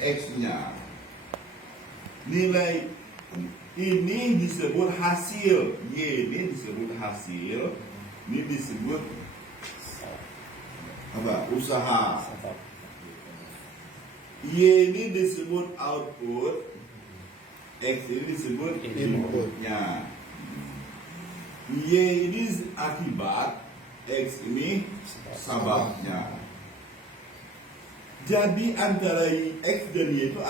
X-nya. Nilai ini disebut hasil, Y ini disebut hasil, ini disebut apa? Usaha. Y ini disebut output, X ini disebut inputnya. Y ini akibat, X ini sebabnya. Jadi antara X dan Y itu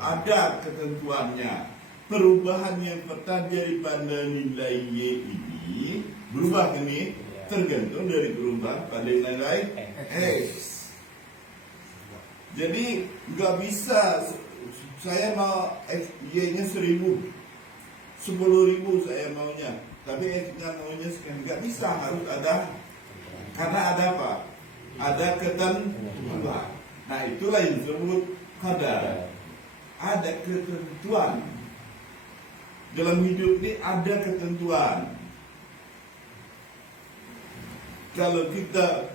ada ketentuannya. Perubahan yang terjadi pada nilai Y ini berubah ini tergantung dari perubahan pada nilai X. Jadi nggak bisa saya mau X, Y-nya 1000, 10.000 saya maunya, tapi X-nya maunya sekian, nggak bisa, harus ada, karena ada apa? Ada ketentuan. Nah itulah yang disebut qadar. Ada ketentuan. Dalam hidup ini ada ketentuan. Kalau kita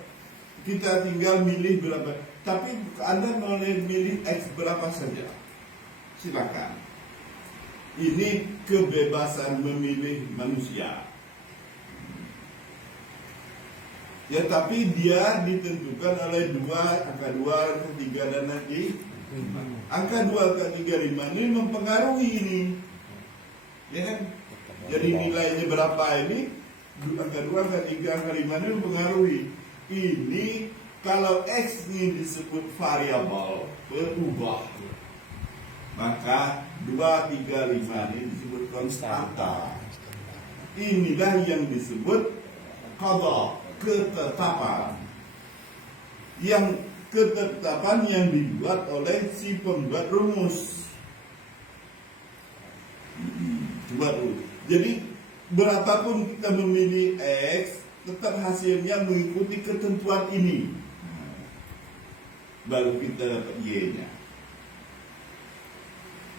tinggal milih berapa, tapi Anda boleh milih X berapa saja, silakan. Ini kebebasan memilih manusia. Ya, tapi dia ditentukan oleh angka 2, angka 3, dan nanti angka 2, angka 3, 5 ini mempengaruhi ini. Ya kan? Jadi nilainya berapa ini? Angka 2, angka 3, angka 5 ini mempengaruhi. Ini kalau X ini disebut variabel berubah, maka 2, 3, 5 ini disebut konstanta. Inilah yang disebut qadar, ketetapan. Yang ketetapan yang dibuat oleh si pembuat rumus. Jadi berapapun kita memilih X, tetap hasilnya mengikuti ketentuan ini. Baru kita dapat Y-nya.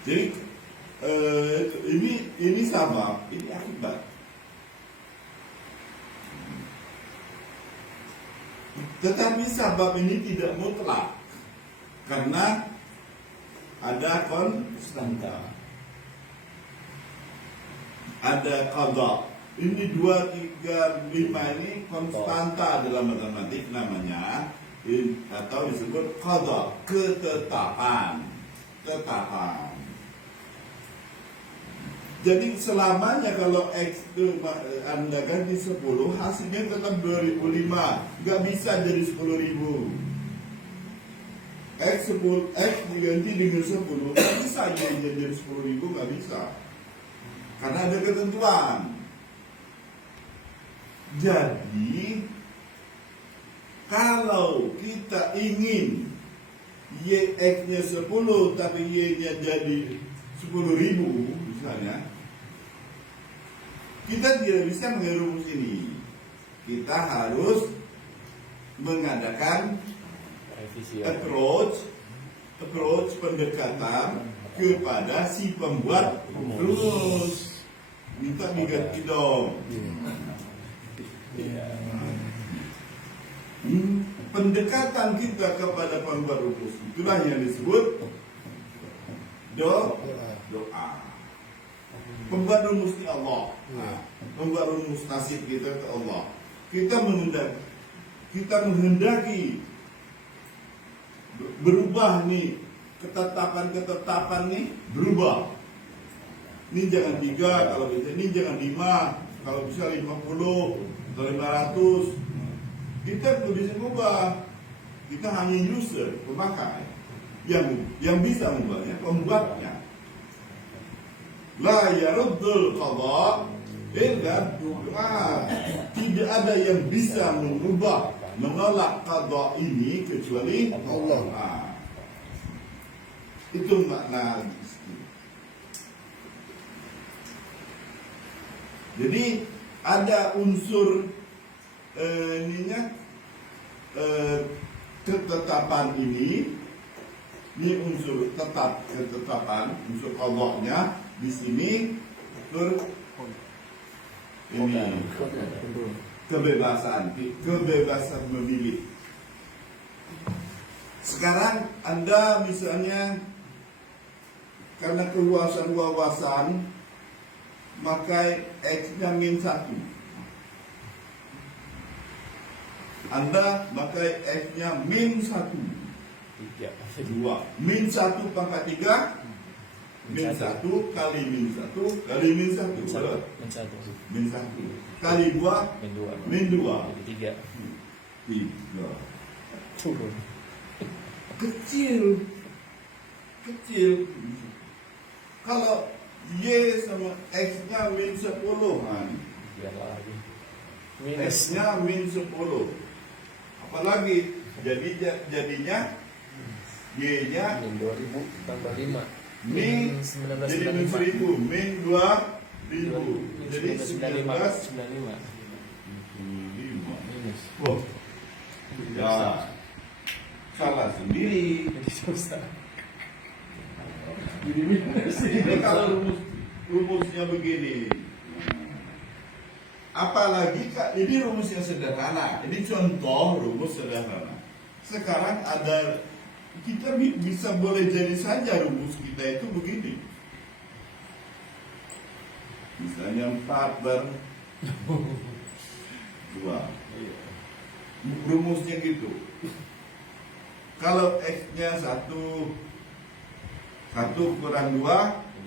Jadi ini sabab, ini akibat. Tetapi sabab ini tidak mutlak, karena ada konstanta, ada qadar. Ini 2, 3, 5 ini konstanta dalam matematik namanya, atau disebut qadar, ketetapan. Jadi selamanya kalau X itu Anda ganti 10, hasilnya tetap 2005. Nggak bisa jadi 10.000. X diganti dengan 10, nggak bisa jadi 10.000, nggak bisa. Karena ada ketentuan. Jadi kalau kita ingin X-nya 10 tapi Y-nya jadi 10.000 misalnya, kita tidak bisa mengenai rumus ini. Kita harus mengadakan approach pendekatan kepada si pembuat rumus. Minta diganti dong. Pendekatan kita kepada pembuat rumus itulah yang disebut doa. Pembuat rumus di Allah. Pembuat rumus nasib kita ke Allah. Kita menghendaki berubah nih, ketetapan nih berubah. Ini jangan 3, kalau bisa ini jangan 5, kalau bisa 50 atau 500. Kita belum bisa mengubah. Kita hanya user, pemakai. Yang bisa mengubahnya pembuatnya. La yaruddul qadha illa du'a. Tidak ada yang bisa mengubah, menolak qadha ini kecuali Allah. Itu makna. Jadi ada unsur ketetapan ini unsur ketetapan, unsur qadha-nya di sini kebebasan memilih. Sekarang Anda misalnya karena keluasan wawasan maka X-nya min 1. Anda pakai X-nya min 1. 2. Min 1 pangkat 3. Min 1 kali min 1 kali min 1. Min 1. Kali 2. Min 2. Jadi 3. 3. Turun. Kecil. Kalau Y sama X-nya min 10, Biar lagi. X-nya min 10. Apalagi jadinya Y-nya Min 2000 tambah 5. min jadi min 1000, min 2000. Jadi 1995. Minus. Wah, ya salah sendiri. Jadi susah. Jadi minus. Ini kalau rumusnya begini. Apalagi Kak, ini rumus yang sederhana. Ini contoh rumus sederhana. Sekarang ada kita bisa boleh jadi saja rumus kita itu begini. Misalnya 4 per 2. Rumusnya gitu. Kalau X-nya 1 kurang 2 Jadi